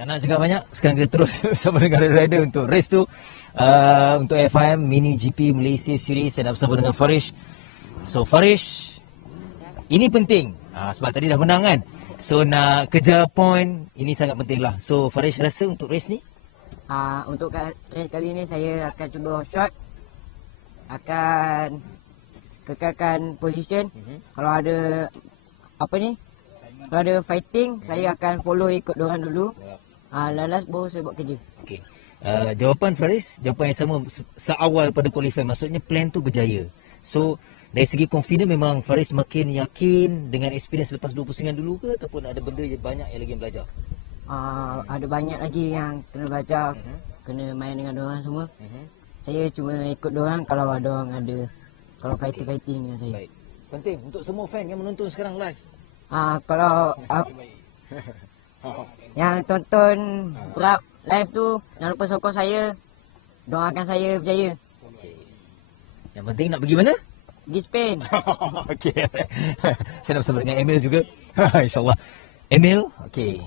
Tak nak cakap banyak, sekarang kita terus bersama dengan rider untuk race tu. Untuk FIM Mini GP Malaysia Series, saya nak bersama dengan Farish. So Farish, ini penting sebab tadi dah menang kan. So nak kejar point, ini sangat penting lah. So Farish rasa untuk race ni? Untuk race kali ni saya akan cuba short. Akan kekalkan position. Kalau ada kalau ada fighting, saya akan follow ikut diorang dulu. Last baru saya buat kerja. Okey. Jawapan Faris, jawapan yang sama seawal pada qualify. Maksudnya plan tu berjaya. So dari segi confident memang Faris makin yakin dengan experience lepas 2 pusingan dulu ke, ataupun ada benda yang banyak yang lagi belajar? Ada banyak lagi yang kena belajar, kena main dengan diorang semua. Saya cuma ikut diorang kalau diorang ada, kalau fighting dengan saya. Baik. Penting untuk semua fan yang menonton sekarang live. Kalau yang tonton live tu, jangan lupa sokong saya, doakan saya berjaya. Okay. Yang penting nak pergi mana? Pergi Spain. Okey. Saya nak bersama dengan Emil juga. InsyaAllah. Emil, okey.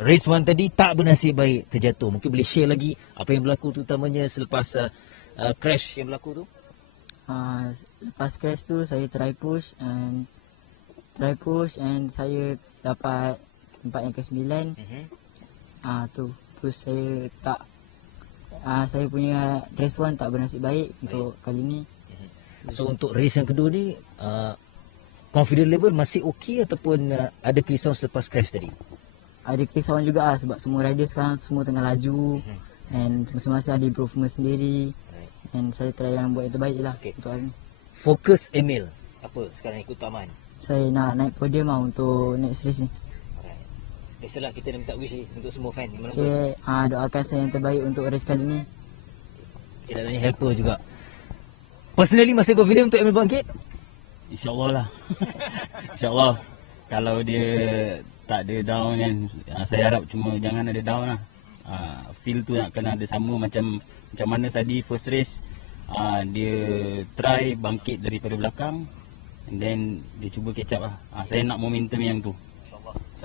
Race 1 tadi tak bernasib baik, terjatuh. Mungkin boleh share lagi apa yang berlaku tu, terutamanya selepas crash yang berlaku tu? Lepas crash tu saya try push and saya dapat tempat yang ke-9. Tu terus saya tak saya punya race 1 tak bernasib baik untuk kali ni. So untuk race yang kedua ni, confidence level masih okey ataupun ada kerisauan selepas crash tadi? Ada kerisauan juga sebab semua rider sekarang semua tengah laju, and masing-masing ada improvement sendiri, and saya try yang buat yang terbaik lah untuk hari ni. Fokus Emil apa sekarang ikut taman? Saya nak naik podium untuk next race ni. Biasalah kita nak minta wish untuk semua fan yang menonton. Okay, doakan saya yang terbaik untuk race kali ni. Kita nak tanya helper juga. Personally masih confident untuk Emil bangkit? InsyaAllah lah. InsyaAllah. Kalau dia tak ada down kan, saya harap cuma jangan ada down lah. Feel tu nak kena ada sama macam mana tadi first race. Dia try bangkit daripada belakang, and then dia cuba catch up lah. Saya nak momentum yang tu.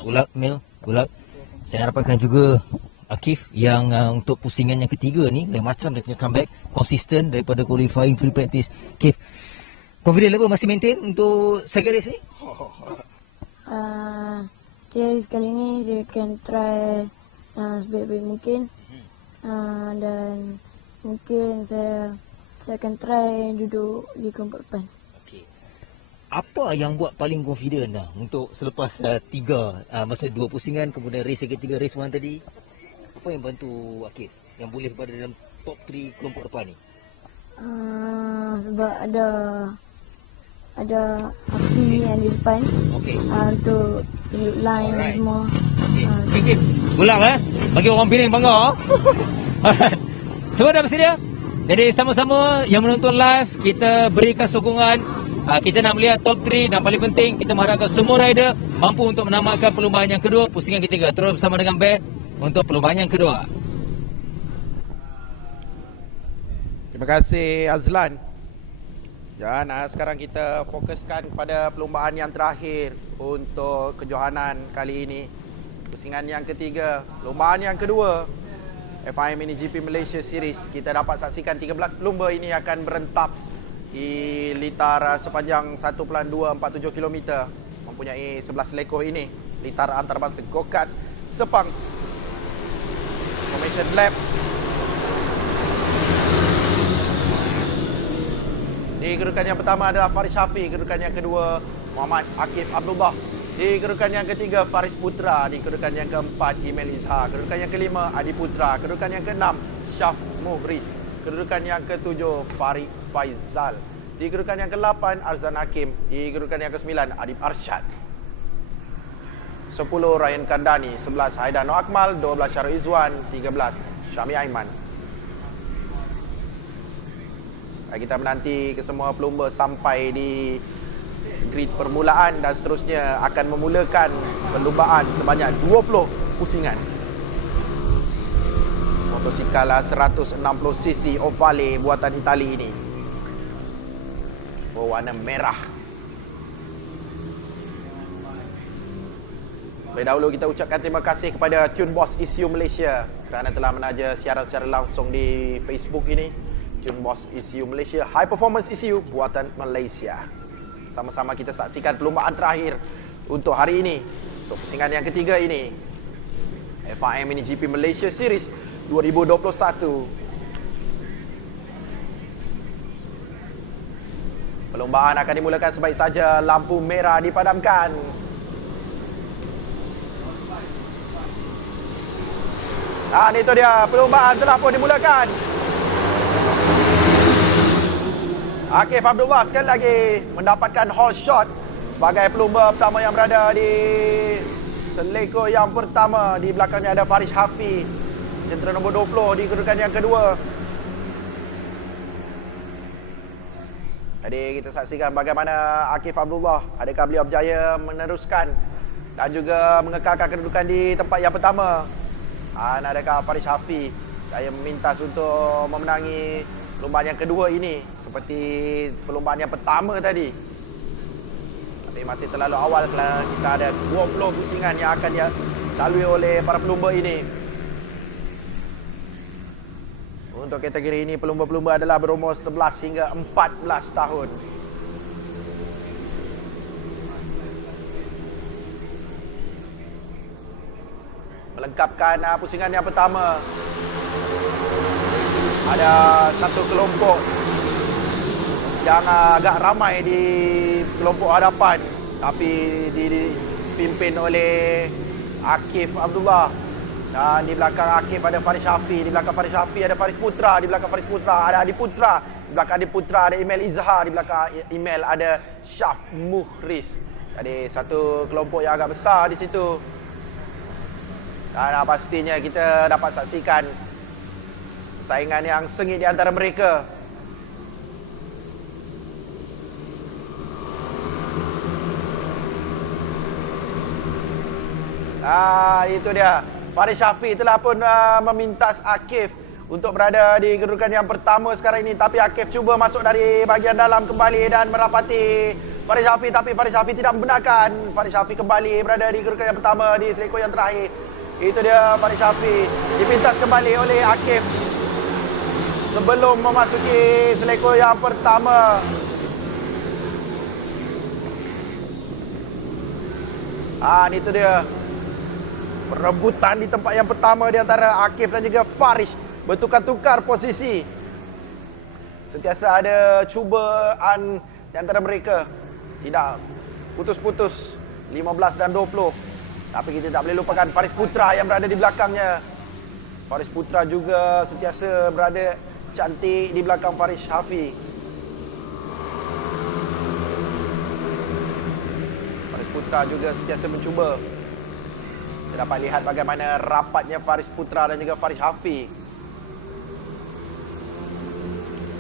Ulak Mil, Ulak. Saya harapkan juga Akif yang untuk pusingan yang ketiga ni lain macam dia punya comeback konsisten daripada qualifying free practice. Akif, confident level masih maintain untuk second race ni? Sekali ni dia akan try sebaik-baik mungkin. Dan mungkin saya akan try duduk di kelompok depan. Apa yang buat paling confident dah untuk selepas masa 2 pusingan, kemudian race yang ketiga, race 1 tadi? Apa yang bantu Akif yang boleh berada dalam top 3 kelompok depan ni? Sebab ada api yang di depan. Untuk tunjuk line semua. Akif, Ulak bagi orang Penang bangga. Semua dah bersedia? Jadi sama-sama yang menonton live, kita berikan sokongan. Kita nak melihat top 3 dan paling penting kita mengharapkan semua rider mampu untuk menamatkan perlumbaan yang kedua, pusingan ketiga. Terus bersama dengan Bear untuk perlumbaan yang kedua. Terima kasih Azlan. Dan sekarang kita fokuskan pada perlumbaan yang terakhir untuk kejohanan kali ini. Pusingan yang ketiga, perlumbaan yang kedua FIM Mini GP Malaysia Series. Kita dapat saksikan 13 pelumba ini akan berentap di litar sepanjang 1.247 km, mempunyai 11 lekoh ini. Litar antarabangsa go-kart Sepang Formation Lap. Di kedudukan yang pertama adalah Faris Syafi, kedudukan yang kedua Muhammad Akif Abdullah, di kedudukan yang ketiga Faris Putra, di kedudukan yang keempat Imel Izhar, kedudukan yang kelima Adi Putra, kedudukan yang keenam Syaf Muhriz, kedudukan yang ketujuh Farid Faizal, di kedudukan yang ke-8 Arzan Hakim, di kedudukan yang ke-9 Adib Arsyad, 10 Ryan Kandani, 11 Haidan Noor Akmal, 12 Syarul Izwan, 13 Syami Aiman. Kita menanti kesemua pelumba sampai di grid permulaan dan seterusnya akan memulakan perlumbaan sebanyak 20 pusingan. Motosikal 160cc Ovale buatan Itali ini berwarna merah. Lebih dahulu kita ucapkan terima kasih kepada Tune Boss Issue Malaysia kerana telah menaja siaran secara langsung di Facebook ini. Tune Boss Issue Malaysia, High Performance Issue buatan Malaysia. Sama-sama kita saksikan perlumbaan terakhir untuk hari ini, untuk pusingan yang ketiga ini, FIM Mini GP Malaysia Series 2021. Perlombaan akan dimulakan sebaik saja lampu merah dipadamkan. Dan itu dia, perlombaan telah pun dimulakan. Akif Abdullah sekali lagi mendapatkan hole shot sebagai pelumba pertama yang berada di seleko yang pertama. Di belakangnya ada Faris Hafi, jentera nombor 20 di kedudukan yang kedua. Jadi kita saksikan bagaimana Akif Abdullah, adakah beliau berjaya meneruskan dan juga mengekalkan kedudukan di tempat yang pertama. Dan adakah Faris Hafi yang memintas untuk memenangi perlombaan yang kedua ini seperti perlombaan yang pertama tadi. Tapi masih terlalu awal kerana kita ada 20 pusingan yang akan dilalui oleh para pelumba ini. Untuk kategori ini pelumba-pelumba adalah berumur 11 hingga 14 tahun. Melengkapkan pusingan yang pertama, ada satu kelompok yang agak ramai di kelompok hadapan, tapi dipimpin oleh Akif Abdullah. Dan di belakang Akif ada Faris Hafi, di belakang Faris Hafi ada Faris Putra, di belakang Faris Putra ada Adi Putra, di belakang Adi Putra ada Email Izhar, di belakang Email ada Syaf Mukhris. Jadi satu kelompok yang agak besar di situ. Dan pastinya kita dapat saksikan persaingan yang sengit di antara mereka. Itu dia. Faris Syafi telah pun memintas Akif untuk berada di kedudukan yang pertama sekarang ini. Tapi Akif cuba masuk dari bahagian dalam kembali dan merapati Faris Syafi. Tapi Faris Syafi tidak membenarkan. Faris Syafi kembali berada di kedudukan yang pertama di seleko yang terakhir. Itu dia Faris Syafi. Dipintas kembali oleh Akif sebelum memasuki seleko yang pertama. Itu dia. Perebutan di tempat yang pertama di antara Akif dan juga Faris. Bertukar-tukar posisi. Sentiasa ada cubaan di antara mereka. Tidak putus-putus. 15 dan 20. Tapi kita tak boleh lupakan Faris Putra yang berada di belakangnya. Faris Putra juga sentiasa berada cantik di belakang Faris Hafi. Faris Putra juga sentiasa mencuba. Kita dapat lihat bagaimana rapatnya Faris Putra dan juga Faris Hafi.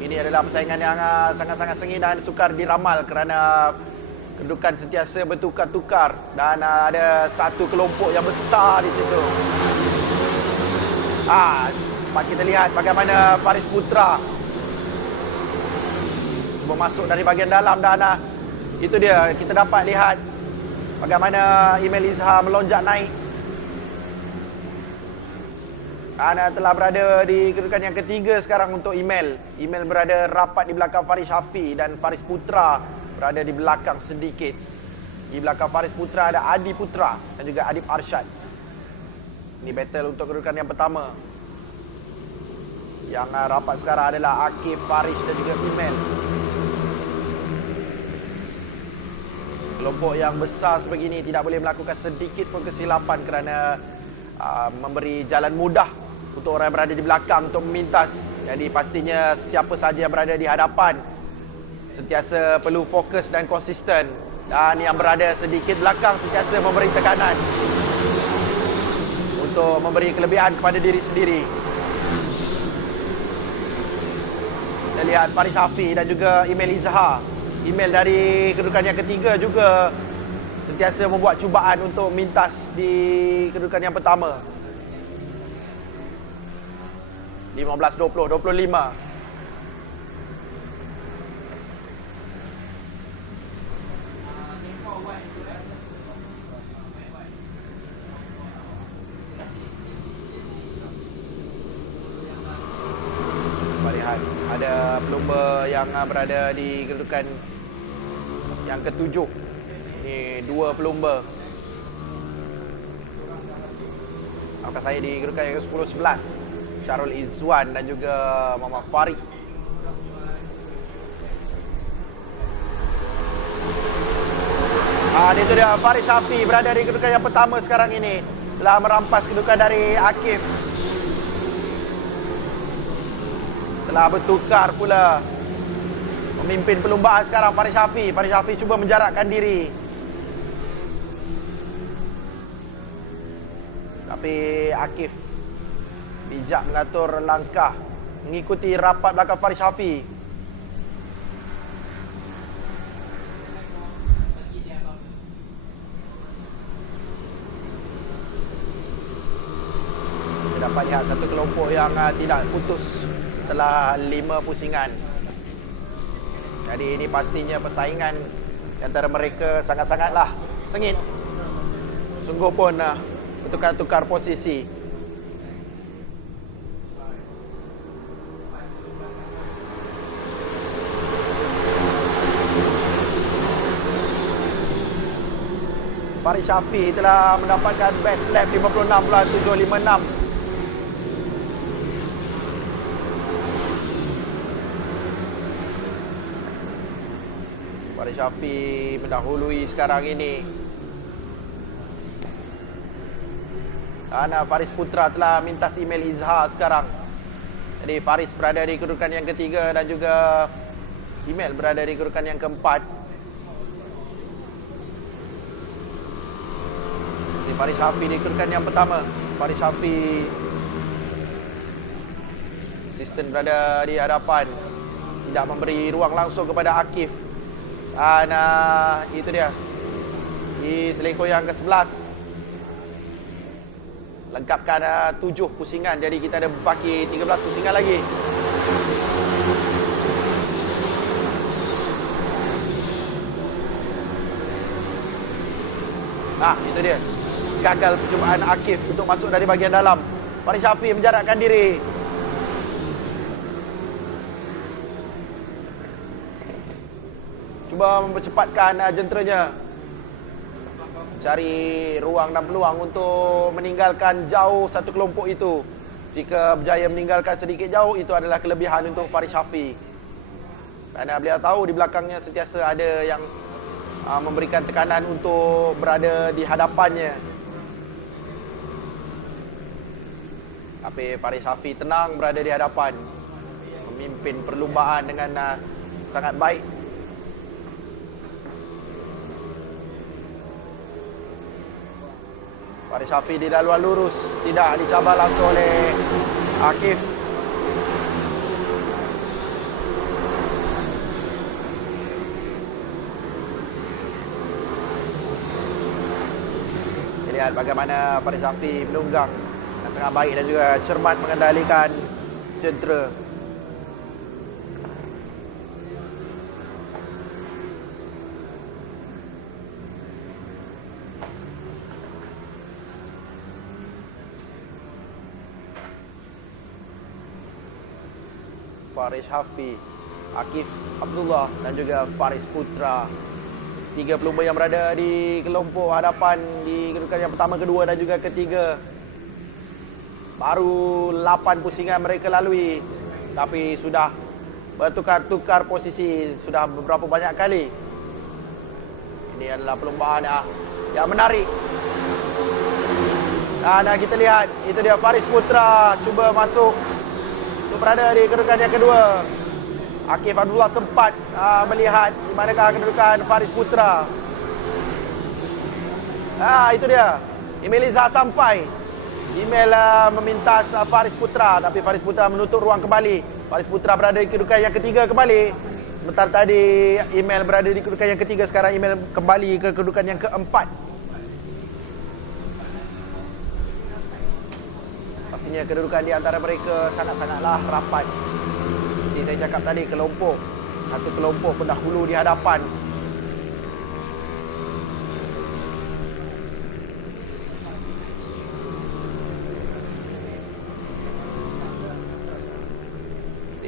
Ini adalah persaingan yang sangat-sangat sengit dan sukar diramal kerana kedudukan sentiasa bertukar-tukar dan ada satu kelompok yang besar di situ. Dapat kita lihat bagaimana Faris Putra cuba masuk dari bahagian dalam dan itu dia, kita dapat lihat bagaimana Email Izhar melonjak naik. Dan telah berada di kedudukan yang ketiga sekarang untuk Email. Email berada rapat di belakang Faris Hafi dan Faris Putra berada di belakang sedikit. Di belakang Faris Putra ada Adi Putra dan juga Adib Arsyad. Ini battle untuk kedudukan yang pertama. Yang rapat sekarang adalah Akif, Faris dan juga Email. Kelompok yang besar sebegini tidak boleh melakukan sedikit pun kesilapan kerana memberi jalan mudah untuk orang yang berada di belakang untuk memintas. Jadi pastinya siapa sahaja yang berada di hadapan sentiasa perlu fokus dan konsisten. Dan yang berada sedikit belakang sentiasa memberi tekanan untuk memberi kelebihan kepada diri sendiri. Kita lihat Faris Hafi dan juga Email Izhar. Email dari kedudukan yang ketiga juga sentiasa membuat cubaan untuk mintas di kedudukan yang pertama. 15-20, 25. kepada pelumba yang berada di kedudukan yang ketujuh. Ini dua pelumba. Maka saya di kedudukan yang ke-10-11. Syarul Izzuan dan juga Muhammad Farid. Itu dia Faris Syafi berada di kedudukan yang pertama sekarang ini. Telah merampas kedudukan dari Akif. Telah bertukar pula memimpin perlumbaan sekarang Faris Syafi. Faris Syafi cuba menjarakkan diri. Tapi Akif bijak mengatur langkah, mengikuti rapat belakang Faris Syafi. Kita dapat lihat satu kelompok yang tidak putus setelah 5 pusingan. Jadi ini pastinya persaingan antara mereka sangat-sangatlah sengit. Sungguh pun bertukar-tukar posisi. Faris Syafi telah mendapatkan best lap 56.756. Faris Syafi mendahului sekarang ini. Faris Putra telah mintas email izhar sekarang. Jadi Faris berada di kedudukan yang ketiga dan juga email berada di kedudukan yang keempat. Si Faris Syafi di kedudukan yang pertama. Faris Syafi asisten berada di hadapan, tidak memberi ruang langsung kepada Akif. Dan itu dia di selekor yang ke-11. Lengkapkan 7 pusingan. Jadi kita ada baki 13 pusingan lagi. Itu dia. Gagal percubaan Akif untuk masuk dari bahagian dalam. Faris Syafi menjarakkan diri. Cuba mempercepatkan jenteranya. Cari ruang dan peluang untuk meninggalkan jauh satu kelompok itu. Jika berjaya meninggalkan sedikit jauh, itu adalah kelebihan untuk Faris Syafi. Kerana beliau tahu di belakangnya sentiasa ada yang memberikan tekanan untuk berada di hadapannya. Tapi Faris Syafi tenang berada di hadapan, memimpin perlumbaan dengan sangat baik. Faris Syafi di laluan lurus, tidak dicabar langsung oleh Akif. Kita lihat bagaimana Faris Syafi menunggang dengan sangat baik dan juga cermat mengendalikan jentera. Faris Syafi, Akif Abdullah dan juga Faris Putra. 3 pelumba yang berada di kelompok hadapan di kedudukan yang pertama, kedua dan juga ketiga. Baru 8 pusingan mereka lalui, tapi sudah bertukar-tukar posisi sudah beberapa banyak kali. Ini adalah perlumbaan yang menarik. Dan kita lihat, itu dia Faris Putra cuba masuk untuk berada di kedudukan yang kedua. Akif Abdullah sempat melihat di manakah kedudukan Faris Putra. Itu dia. Email izhar sampai. Email memintas Faris Putra, tapi Faris Putra menutup ruang kembali. Faris Putra berada di kedudukan yang ketiga kembali. Sebentar tadi email berada di kedudukan yang ketiga, sekarang email kembali ke kedudukan yang keempat. Pastinya kedudukan di antara mereka sangat-sangatlah rapat. Jadi saya cakap tadi, satu kelompok pendahulu di hadapan.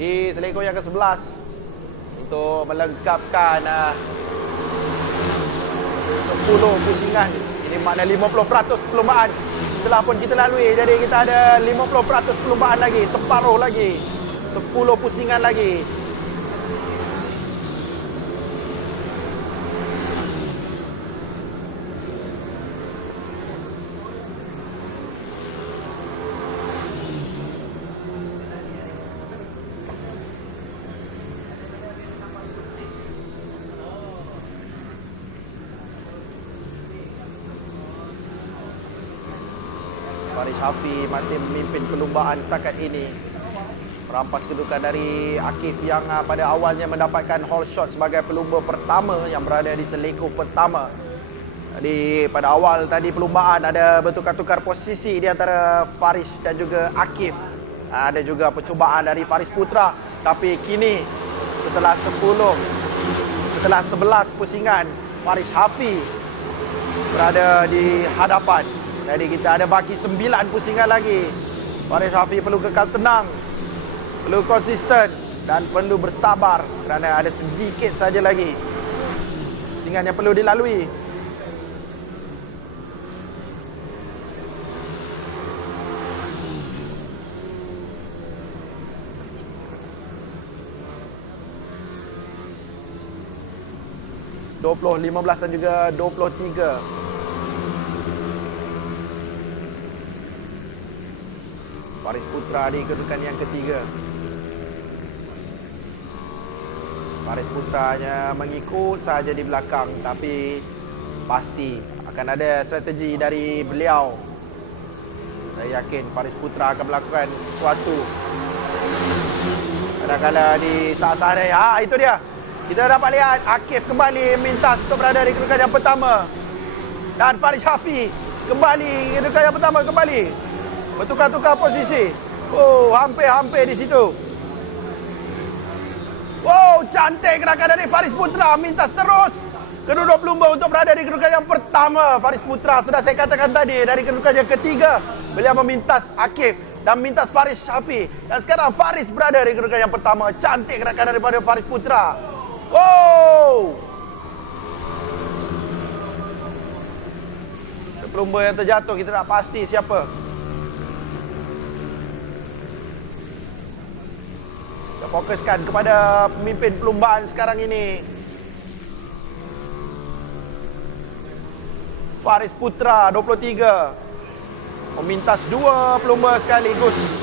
di selekor yang ke-11 untuk melengkapkan 10 pusingan. Ini makna 50% perlumbaan telah pun kita lalui. Jadi kita ada 50% perlumbaan lagi, separuh lagi, 10 pusingan lagi. Faris Hafi masih memimpin perlumbaan setakat ini. Merampas kedudukan dari Akif yang pada awalnya mendapatkan hole shot sebagai pelumba pertama yang berada di selekor pertama. Jadi pada awal tadi perlumbaan ada bertukar-tukar posisi di antara Faris dan juga Akif. Ada juga percubaan dari Faris Putra, tapi kini setelah 11 pusingan, Faris Hafi berada di hadapan. Jadi kita ada baki 9 pusingan lagi. Faris Hafi perlu kekal tenang, perlu konsisten dan perlu bersabar kerana ada sedikit saja lagi pusingan yang perlu dilalui. (20, 15 dan juga 23). Faris Putra di kedudukan yang ketiga. Faris Putra hanya mengikut saja di belakang, tapi pasti akan ada strategi dari beliau. Saya yakin Faris Putra akan melakukan sesuatu. Kadang-kadang di saat-saat ini, itu dia. Kita dapat lihat Akif kembali mintas untuk berada di kedudukan yang pertama. Dan Faris Hafi kembali kedudukan yang pertama kembali. Bertukar-tukar posisi. Oh, hampir-hampir di situ. Wow, cantik gerakan dari Faris Putra. Mintas terus kedua pelumba untuk berada di kedudukan yang pertama. Faris Putra, sudah saya katakan tadi, dari kedudukan yang ketiga, beliau memintas Akif dan mintas Faris Hafi. Dan sekarang Faris berada di kedudukan yang pertama. Cantik gerakan daripada Faris Putra. Wow. Pelumba yang terjatuh, kita tak pasti siapa. Kita fokuskan kepada pemimpin perlumbaan sekarang ini. Faris Putra 23 memintas 2 pelumba sekaligus.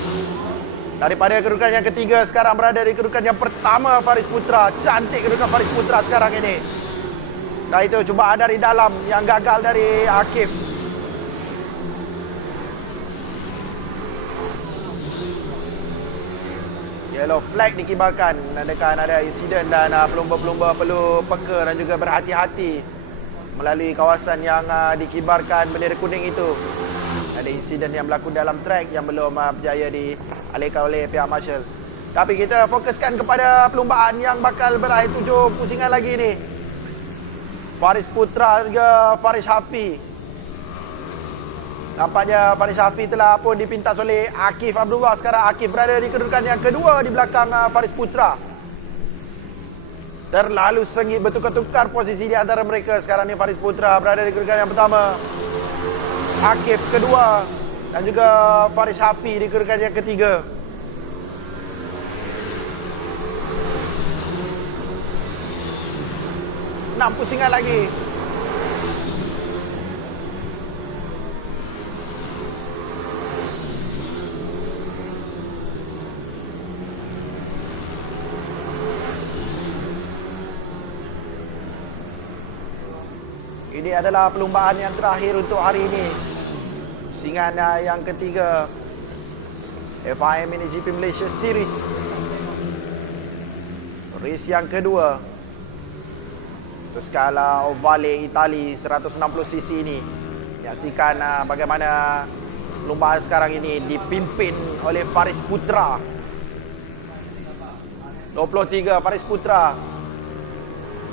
Daripada kedudukan yang ketiga sekarang berada di kedudukan yang pertama Faris Putra. Cantik kedudukan Faris Putra sekarang ini. Dan itu cubaan dari dalam yang gagal dari Akif. Yellow flag dikibarkan. Menandakan ada insiden dan pelumba-pelumba perlu peka dan juga berhati-hati melalui kawasan yang dikibarkan bendera kuning itu. Ada insiden yang berlaku dalam trek yang belum berjaya dialihkan oleh pihak marshal. Tapi kita fokuskan kepada perlumbaan yang bakal berakhir 7 pusingan lagi ni. Faris Putra juga Faris Hafi. Nampaknya Faris Hafi telah pun dipintas oleh Akif Abdullah. Sekarang Akif berada di kedudukan yang kedua di belakang Faris Putra. Terlalu sengit bertukar-tukar posisi di antara mereka. Sekarang ni Faris Putra berada di kedudukan yang pertama, Akif kedua dan juga Faris Hafi di kedudukan yang ketiga. Enam pusingan lagi. Ini adalah perlumbaan yang terakhir untuk hari ini. Pusingan yang ketiga FIM MiniGP Malaysia Series. Race yang kedua untuk skala Ovale Itali 160cc ini. Menyaksikan bagaimana perlumbaan sekarang ini dipimpin oleh Faris Putra. 23 Faris Putra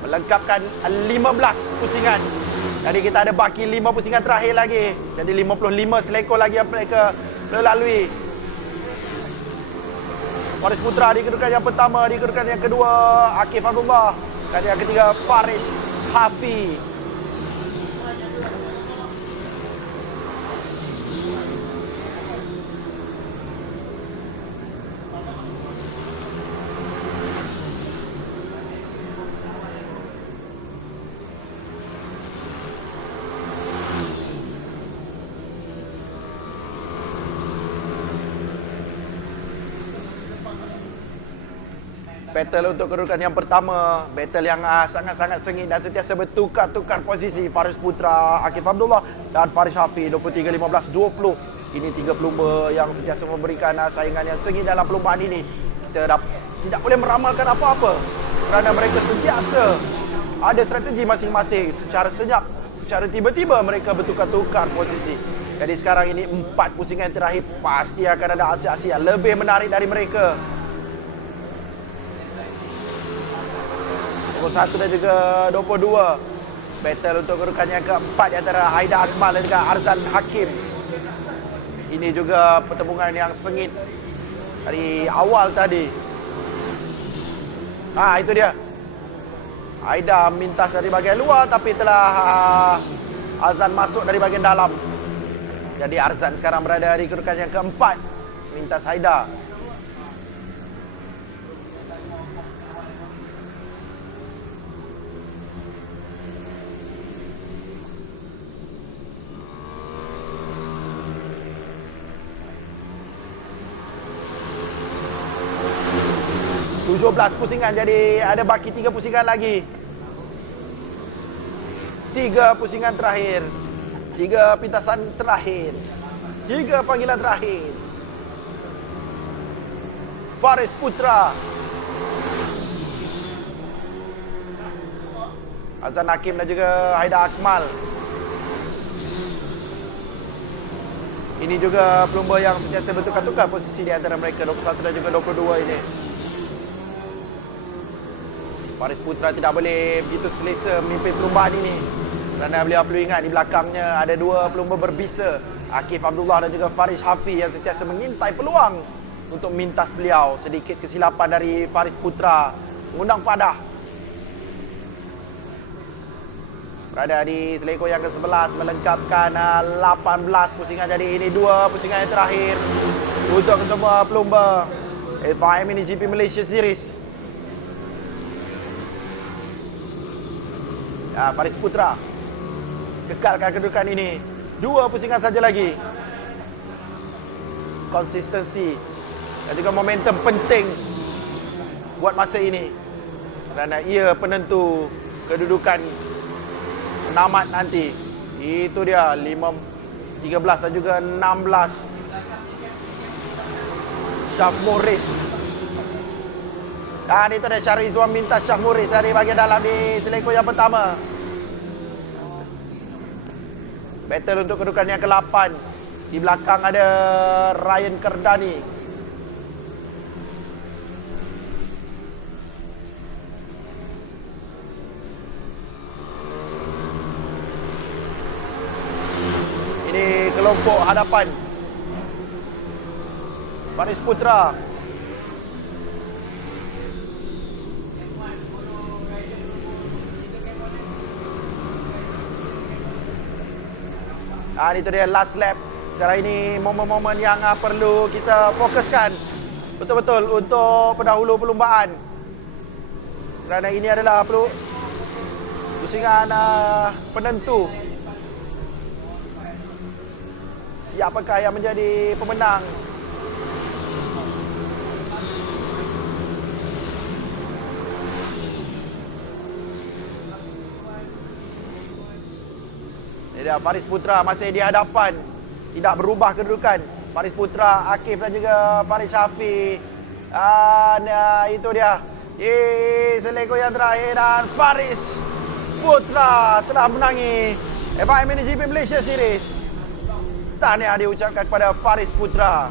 melengkapkan 15 pusingan. Jadi kita ada baki 5 pusingan terakhir lagi. Jadi 55 selekor lagi yang mereka melalui. Faris Putra di kedudukan yang pertama, di kedudukan yang kedua Akif Abdullah, dan yang ketiga Faris Hafi. Battle untuk kedudukan yang pertama, battle yang sangat-sangat sengit dan sentiasa bertukar-tukar posisi. Faris Putra, Akif Abdullah dan Faris Hafi, 23-15-20. Ini tiga pelumba yang sentiasa memberikan saingan yang sengit dalam perlumbaan ini. Kita tidak boleh meramalkan apa-apa kerana mereka sentiasa ada strategi masing-masing. Secara senyap, secara tiba-tiba mereka bertukar-tukar posisi. Jadi sekarang ini 4 pusingan terakhir pasti akan ada aksi-aksi yang lebih menarik dari mereka. 21 dan juga 22. Battle untuk kedudukan yang keempat di antara Haida Akmal dan juga Arzan Hakim. Ini juga pertembungan yang sengit dari awal tadi. Itu dia. Haida mintas dari bahagian luar tapi telah Arzan masuk dari bahagian dalam. Jadi Arzan sekarang berada di kedudukan yang keempat. Mintas Haida. Tujuh 17 pusingan, jadi ada baki 3 pusingan lagi. 3 pusingan terakhir. 3 pintasan terakhir. 3 panggilan terakhir. Faris Putra. Azan Hakim dan juga Haida Akmal. Ini juga pelumba yang sentiasa bertukar-tukar posisi di antara mereka, 21 dan juga 22 ini. Faris Putra tidak boleh begitu selesa memimpin perlumbaan ini. Kerana beliau perlu ingat di belakangnya ada 2 pelumba berbisa, Akif Abdullah dan juga Faris Hafi yang sentiasa mengintai peluang untuk mintas beliau. Sedikit kesilapan dari Faris Putra mengundang padah. Berada di selekor yang ke-11 melengkapkan 18 pusingan. Jadi ini 2 pusingan yang terakhir untuk semua pelumba FIM Mini GP Malaysia Series. Faris Putra kekalkan kedudukan ini. 2 pusingan saja lagi. Konsistensi dan juga momentum penting buat masa ini, kerana ia penentu kedudukan penamat nanti. Itu dia 13 dan juga 16. Syaf Morris. Dan itu ada Syarizwan minta Syaf Morris dari bahagian dalam di selekor yang pertama. Battle untuk kedudukan yang ke-8. Di belakang ada Ryan Kerdani. Ini kelompok hadapan. Faris Putra. Itu dia last lap. Sekarang ini momen-momen yang perlu kita fokuskan betul-betul untuk pendahulu perlumbaan. Kerana ini adalah pusingan penentu. Siapakah yang menjadi pemenang? Faris Putra masih di hadapan, tidak berubah kedudukan. Faris Putra, Akif dan juga Faris Hafi. Itu dia di selekor yang terakhir, dan Faris Putra telah menangi FIM Mini GP Malaysia Series. Tahniah diucapkan kepada Faris Putra.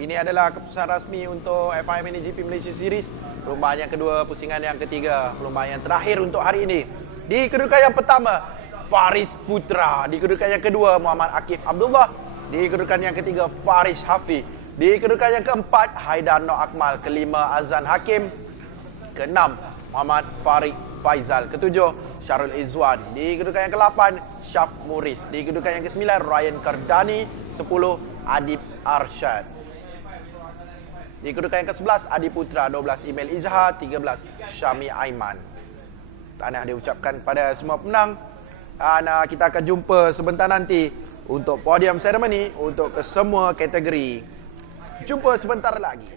Ini adalah keputusan rasmi untuk FIM Mini GP Malaysia Series. Perlombaan yang kedua, pusingan yang ketiga, perlombaan yang terakhir untuk hari ini. Di kedudukan yang pertama, Faris Putra. Di kedudukan yang kedua, Muhammad Akif Abdullah. Di kedudukan yang ketiga, Faris Hafiz. Di kedudukan yang keempat, Haidar Nur Akmal. Kelima, Azan Hakim. Keenam, Muhammad Farid Faizal. Ketujuh, Syarul Izwan. Di kedudukan yang ke-8, Syaf Muris. Di kedudukan yang ke-9, Ryan Kardani. 10, Adib Arsyad. Di kedudukan yang ke-11, Adi Putra. 12, Email Izhar. 13, Syami Aiman. Tahniah diucapkan pada semua pemenang. Dan kita akan jumpa sebentar nanti untuk podium ceremony untuk kesemua kategori. Jumpa sebentar lagi.